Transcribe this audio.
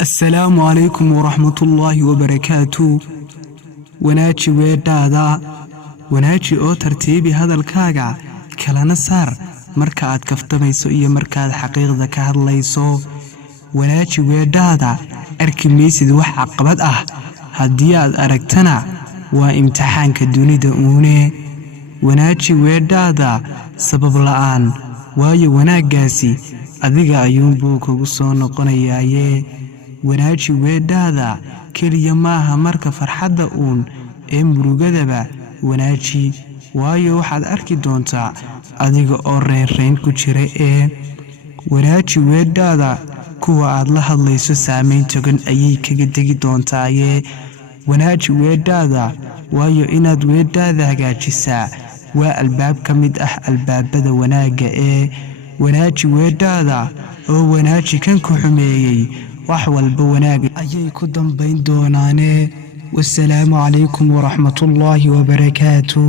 السلام عليكم ورحمة الله وبركاته. وناجي ويدادا وناجي او ترتيبي هذا الكاغا كلا نسار مركاد كفتميسو iyo markaad xaqiiqda ka hadlayso. وناجي ويدادا arkimaysid wax caqabad ah hadii aad aragtana waa imtixaanka dunida uune. وناجي ويدادا sabab la'aan waayo wanaagaasi adiga ayuun buu kugu soo noqonayaaye. وناجي ويدادا keliya maaha marka farxadda uun ee murugadaba وناجي waayo waxaad arki doontaa adiga oo reyn ku jira ee. وناجي weedhaada kuwa aad la hadlayso saameyn togan ayay kaga degi doontaaye. وناجي weedhaada waayo inaad weedhaada hagaajisaa waa albaab ka mid ah albaabada wanaaga ee. وناجي weedhaada oo وناجي kan ku xumeeyay wax walba wanaag ayay ku dambayn doonaane. والسلام عليكم ورحمة الله وبركاته.